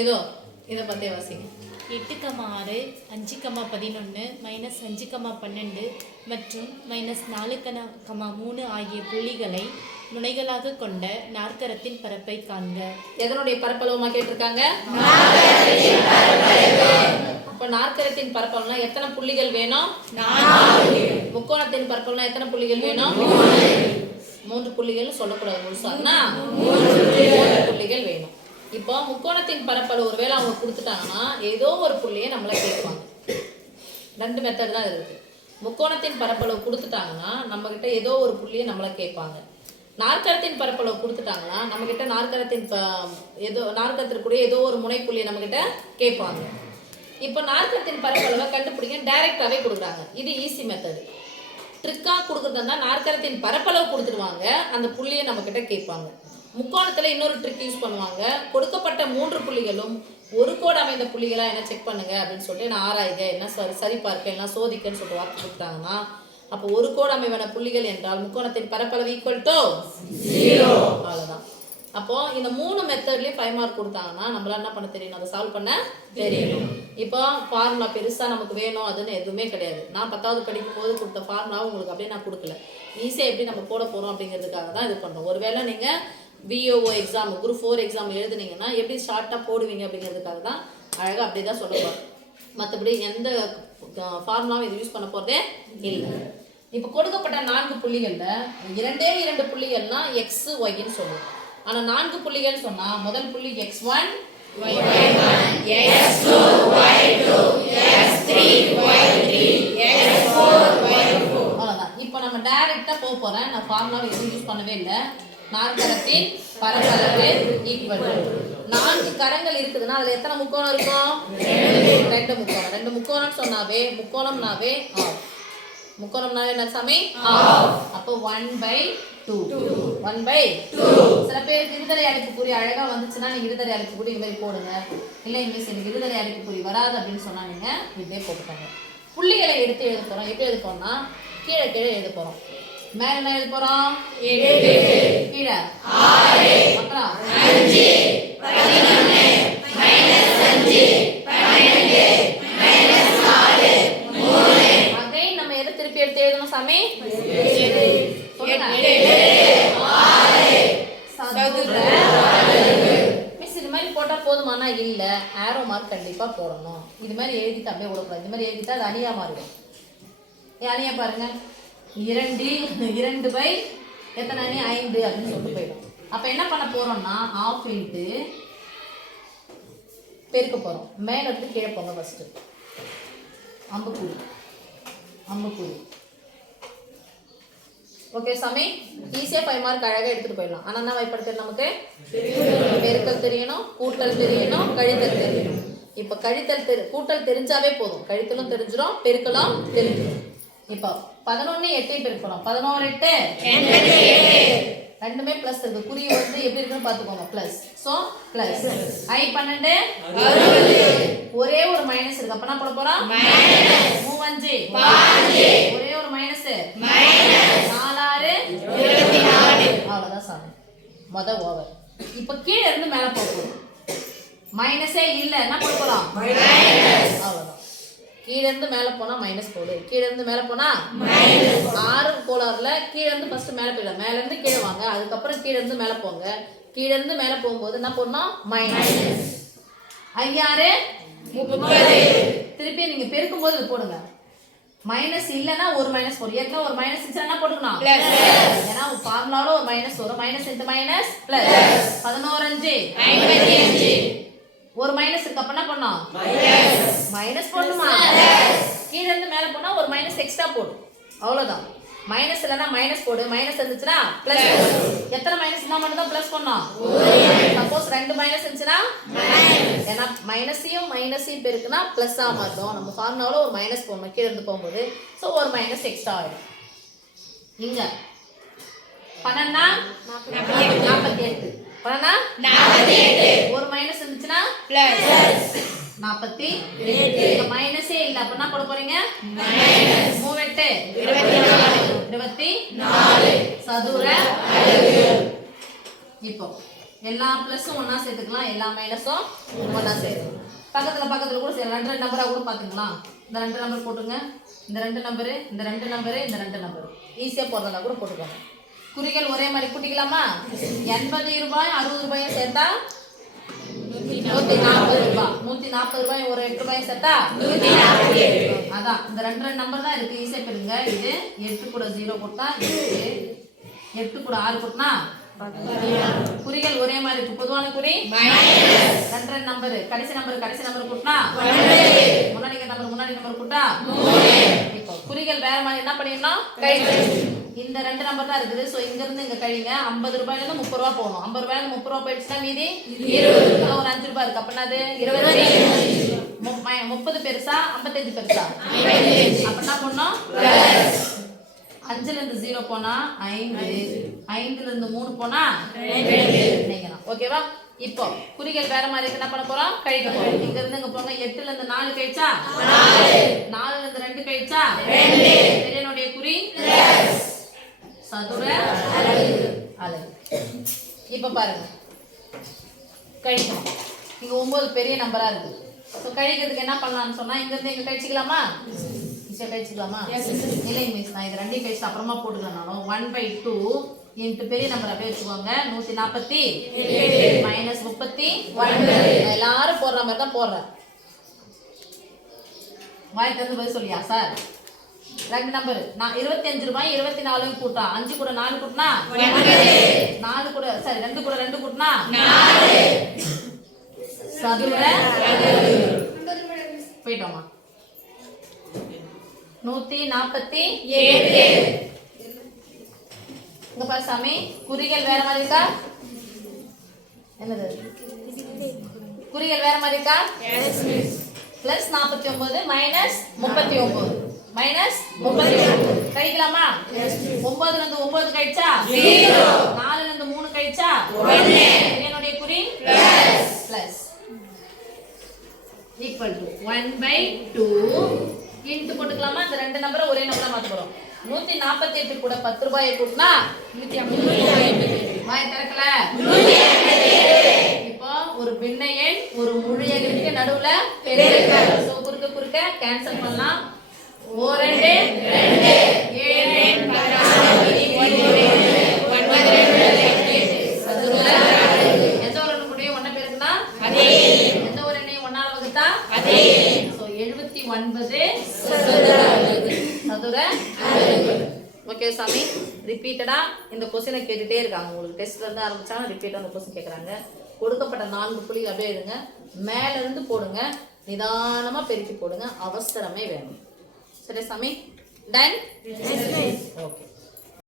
ஏதோ இதை பற்றி வாசிங்க. 8,6 5,11 -5,12 மற்றும் -4,3 ஆகிய புள்ளிகளை முனைகளாக கொண்ட நாற்கரத்தின் பரப்பை காண்க. எதனுடைய பரப்பளவுமா கேட்டிருக்காங்க? இப்போ நாற்கரத்தின் பரப்பளவுனா எத்தனை புள்ளிகள் வேணும்? முக்கோணத்தின் பரப்பளவுனா எத்தனை புள்ளிகள் வேணும்? 3 புள்ளிகள்னு சொல்லக்கூடாது முழுசானா, 3 புள்ளிகள் வேணும். இப்போ முக்கோணத்தின் பரப்பளவு ஒருவேளை அவங்க கொடுத்துட்டாங்கன்னா ஏதோ ஒரு புள்ளியை நம்மளை கேட்பாங்க. 2 மெத்தட் தான் இருக்குது. முக்கோணத்தின் பரப்பளவு கொடுத்துட்டாங்கன்னா நம்மக்கிட்ட ஏதோ ஒரு புள்ளியை நம்மளை கேட்பாங்க. நாற்கரத்தின் பரப்பளவு கொடுத்துட்டாங்கன்னா நம்மக்கிட்ட நாற்கரத்திற்குரிய ஏதோ ஒரு முனைப்புள்ளியை நம்மக்கிட்ட கேட்பாங்க. இப்போ நாற்கரத்தின் பரப்பளவை கண்டுபிடிங்க, டைரெக்டாகவே கொடுக்குறாங்க. இது ஈஸி மெத்தடு. ட்ரிக்காக கொடுக்குறதா நாற்கரத்தின் பரப்பளவு கொடுத்துடுவாங்க, அந்த புள்ளியை நம்மக்கிட்ட கேட்பாங்க. முக்கோணத்தில் இன்னொரு ட்ரிக் யூஸ் பண்ணுவாங்க. கொடுக்கப்பட்ட 3 புள்ளிகளும் ஒரு கோடு அமைந்த புள்ளிகளாக என்ன செக் பண்ணுங்க அப்படின்னு சொல்லிட்டு நான் ஆராய்க, என்ன சரி பார்க்க, எல்லாம் சோதிக்கன்னு சொல்லிட்டு வாக்கு கொடுத்தாங்கன்னா அப்போ ஒரு கோடு அமைவான புள்ளிகள் என்றால் முக்கோணத்தின் பரப்பளவு ஈக்குவல் டு 0. அவ்வளோதான். அப்போ இந்த 3 மெத்தட்லேயும் 5 மார்க் கொடுத்தாங்கன்னா நம்மளால என்ன பண்ண தெரியணும், அதை சால்வ் பண்ண தெரியணும். இப்போ ஃபார்முலா பெருசாக நமக்கு வேணும் அதுன்னு எதுவுமே கிடையாது. நான் 10வது படிக்கும் போது கொடுத்த ஃபார்முலாவை உங்களுக்கு அப்படியே நான் கொடுக்கல. ஈஸியாக எப்படி நம்ம போட போகிறோம் அப்படிங்கிறதுக்காக தான் இது பண்ணுறோம். ஒருவேளை நீங்கள் VOO எக்ஸாம் குரூப் 4 எக்ஸாம் எழுதுனீங்கன்னா எப்படி ஷார்ட்டாக போடுவீங்க அப்படிங்கிறதுக்காக தான் அழகாக அப்படி தான் சொல்லுவாங்க. மற்றபடி எந்த ஃபார்முலாவும் இது யூஸ் பண்ண போகிறதே இல்லை. இப்போ கொடுக்கப்பட்ட 4 புள்ளிகளில் 2 புள்ளிகள்னா X Yன்னு சொல்லுவோம். ஆனால் 4 புள்ளிகள் சொன்னால் முதல் புள்ளி X1 X2 Y2 X3 Y3 X4 Y4. அவ்வளோதான். இப்போ நம்ம டைரெக்டாக போக போகிறேன். நான் ஃபார்முலாவை எதுவும் யூஸ் பண்ணவே இல்லை. நாற்கரத்தின் பரப்பளவு ஈக்குவல் 4 கரங்கள் இருக்குதுன்னா அதில் எத்தனை முக்கோணம் இருக்கும்? 2 முக்கோணம். 2 முக்கோணம்னு சொன்னாவே முக்கோணம்னாவே ஆஃப். முக்கோணம்னாவே என்ன சாமி? ஆஃப். அப்போ 1/2 1/2. சில பேருக்கு இருதலை அடைப்புக்குறி அழகாக வந்துச்சுன்னா நீங்கள் இருதலை அடைப்புக்குறி இது மாதிரி போடுங்க. இல்லை இங்கிலீஷ் எனக்கு இருதலை அடைப்புக்குறி வராது அப்படின்னு சொன்னால் நீங்கள் இப்படியே போட்டுக்கோங்க. புள்ளிகளை எடுத்து எழுத போகிறோம். எப்படி எழுத போகிறோம்னா கீழே கீழே எழுத போகிறோம். மேல என்ன எழுத போறோம்? 7 கீழே 6 அப்புறம் 5 11 -5 12 -4 3. அதே நம்ம எதை திருப்பி எடுத்து எழுதணும் சாமி? 7 சதுர அலகு. மிஸ் இது மாதிரி போட்டா போதுமானா இல்ல, ஆரோ மார்க் கண்டிப்பா போடணும். இது மாதிரி எழுதிட்டு அப்படியே விடக்கூடாது. இது மாதிரி எழுதிட்டா அது அணியா மாறிடும். அணியா பாருங்க 2 பை எத்தனை அணி 5 அப்படின்னு சொல்லிட்டு போயிடும். அப்போ என்ன பண்ண போறோம்னா ஆஃப் இன்ட்டு பெருக்க போகிறோம். மேலே இருந்து கீழே போங்க. ஃபஸ்ட்டு அம்புக்குறி. ஓகே சாமி, ஈஸியாக 5 மார்க் அழகாக எடுத்துகிட்டு போயிடலாம். ஆனால் என்ன பயப்படுத்துறது, நமக்கு பெருக்கல் தெரியணும், கூட்டல் தெரியணும், கழித்தல் தெரியணும். இப்போ கூட்டல் தெரிஞ்சாவே போதும். கழித்தலும் தெரிஞ்சிடும், பெருக்கலும் தெரிஞ்சிடும். இப்போ 11 8 பெருக்கணும். 11 8 88. ரெண்டுமே பிளஸ் இருக்கு. குறி வந்து எப்படி இருக்குன்னு பார்த்துக்கோங்க. பிளஸ். So plus I 12 60. ஒரே ஒரு மைனஸ் இருக்கு. அப்ப என்ன போட போறோம்? மைனஸ் 35 15. ஒரே ஒரு மைனஸ் மைனஸ் 4 24. அவ்வளவுதான் சாமி. ஓவர். இப்போ கீழே இருந்து மேலே போறோம். மைனஸே இல்ல, என்ன போட போறோம்? மைனஸ். அவ்வளவுதான். கீழே இருந்து மேலே போனால் மைனஸ் போடு, கீழே இருந்து மேலே போனால் மைனஸ். 6 கோளாறுல கீழே இருந்து ஃபர்ஸ்ட் மேலே போயிடலாம். மேலே இருந்து கீழே வாங்க, அதுக்கப்புறம் கீழே இருந்து மேலே போங்க. கீழே இருந்து மேலே போகும்போது என்ன போடணும்? மைனஸ். 5 30. திருப்பி நீங்கள் பெருக்கும் போது இது போடுங்க. மைனஸ் இல்லைன்னா ஒரு மைனஸ் போடும். ஏற்கனவே ஒரு மைனஸ் இருந்துச்சுன்னா என்ன போட்டுக்கணும்? ஏன்னா ஃபார்முலாவில் ஒரு மைனஸ் வரும். மைனஸ் இந்த மைனஸ் பிளஸ் 11 55. ஒரு மைனஸ் இருக்கு. அப்ப என்ன பண்ணோம்? மைனஸ் போடணுமா? கீழே இருந்து மேலே போனா ஒரு மைனஸ் எக்ஸ்ட்ரா போடும். அவ்வளவுதான். மைனஸ் இல்லைன்னா மைனஸ் போடு, மைனஸ் இருந்துச்சுன்னா பிளஸ். எத்தனை மைனஸ் இருந்தால் மட்டும் தான் பிளஸ் பண்ணோம்? சப்போஸ் 2 மைனஸ் இருந்துச்சுன்னா ஏன்னா மைனஸையும் பெருக்குன்னா பிளஸ் ஆக மாட்டோம். நம்ம ஃபார்முலாவில் ஒரு மைனஸ் போடணும் கீழே இருந்து போகும்போது. ஸோ ஒரு மைனஸ் எக்ஸ்ட்ரா ஆகிடும். இங்க 12 48. 48. ஒரு மைனஸ் இருந்துச்சுன்னா பிளஸ் 48. மைனஸே இல்ல, அப்ப என்ன போட போறீங்க? மைனஸ் 3 24 சதுர அலகு. இப்போ எல்லா பிளஸும் ஒன்றா சேர்த்துக்கலாம், எல்லா மைனஸும் ஒன்றா சேர்த்துக்கலாம். பக்கத்தில் கூட சரி, ரெண்டு நம்பராக கூட பார்த்துக்கலாம். இந்த 2 நம்பர் போட்டுங்க, இந்த 2 நம்பரு, இந்த 2 நம்பரு, இந்த 2 நம்பரு ஈஸியாக போடுறதா கூட போட்டுக்கோங்க. குறிகள் ஒரே மாதிரி கூட்டிக்கலாமா? 80 ரூபாய் 60 ரூபாயும் சேர்த்தா 140 ரூபாய். 140 ரூபாய் ஒரு 8 ரூபாயும் சேர்த்தா 147. அதான் இந்த 2 நம்பர் தான் இருக்கு, ஈஸியாக பெறுங்க. இது 8 கூட 0 போட்டா 8, 8 கூட 6 போட்டா குறிகள் ஒரே மாதிரி இருக்கு. பொதுவான குறி 2 நம்பர், கடைசி நம்பர் கூட்டினா முன்னாடி நம்பர் கூட்டா. இப்போ குறிகள் வேற மாதிரி என்ன பண்ணிடணும், கழிச்சு. இந்த 2 நம்பர் தான் இருக்குது. ஸோ இங்க இருந்து இங்க கழிங்க. 50 ரூபாயிலிருந்து 30 ரூபா போகணும். 50 ரூபாயிலிருந்து 30 ரூபா போயிடுச்சுன்னா மீதி 20. ஒரு 5 ரூபாய் இருக்கு. அப்படின்னா அது 20. 30 பெருசா 55 பெருசா? அப்படின்னா பண்ணோம் 5ல இருந்து 0 போனா 5, 5ல இருந்து 3 போனா 2. ஓகேவா? இப்போ குறிகள் வேற மாதிரி என்ன பண்ண போறோம், கழிக்க போறோம். இங்க இருந்து இங்க போங்க. 8ல இருந்து 4 கழிச்சா 4ல இருந்து 2 கழிச்சா 2. பெரியனுடைய குறி சதுர அலகு. இப்ப பாருங்க கழிக்கணும். இங்க 9 பெரிய நம்பரா இருக்கு. ஸோ கழிக்கிறதுக்கு என்ன பண்ணலாம்னு சொன்னா இங்க இருந்து இங்க கழிச்சுக்கலாமா? கழிச்சுக்கலாமா? இல்லை மிஸ், நான் இது 2 கழிச்சு அப்புறமா போட்டுக்கணும். 1/2 இன்ட்டு பெரிய நம்பர் அப்படியே வச்சுக்கோங்க. 140 மைனஸ் 31. எல்லாரும் போடுற மாதிரி தான் போடுறேன். வாய் தந்து போய் சொல்லியா சார்? 2 நம்பர் நான் 25 ரூபாய் 24 கூட்டா 5 கூட 4 கூட்டினா 4 கூட சரி 2 கூட 2 கூட்டினா 4. சதுர போயிட்டோமா? 147. இங்க பாரு சாமி, குறிகள் வேற மாதிரி இருக்கா? என்னது குறிகள் வேற மாதிரி இருக்கா? Plus 49 minus 39 minus 39 கழிக்கலாமா? 9ல இருந்து 9 கழிச்சா 0, 4ல இருந்து 3 கழிச்சா 1. என்னுடைய குறி பிளஸ் ஈக்குவல் டு 1/2 இன்ட்டு போட்டுக்கலாமா? இந்த 2 நம்பரை ஒரே நம்பரா மாத்த போறோம். 148 கூட 10 ரூபாயை கூட்டினா 150. வாய் திறக்கல 150. இப்போ ஒரு பின்ன எண் ஒரு முழு எண்ணுக்கு நடுவுல பெருக்கல். சோ குறுக்க கேன்சல் பண்ணலாம். 2 2 7 எந்த ஒரு எண்ணு கூடயும் ஒண்ணா பெருக்குனா அதே, எந்த ஒரு எண்ணையும் ஒண்ணால வகுத்தா அதே. சோ 79 சதுர அலகு. ஓகே சாமி, ரிப்பீட்டடா இந்த கொஸ்டினை கேட்டுட்டே இருக்காங்க. உங்களுக்கு டெஸ்ட்ல இருந்து ஆரம்பிச்சாலும் ரிப்பீட்டா அந்த கொஸ்டின் கேட்குறாங்க. கொடுக்கப்பட்ட 4 புள்ளி அப்படியே இருங்க, மேல இருந்து போடுங்க, நிதானமா பெருக்கி போடுங்க, அவசரமே வேணும். சரி சாமி, டன். ஓகே.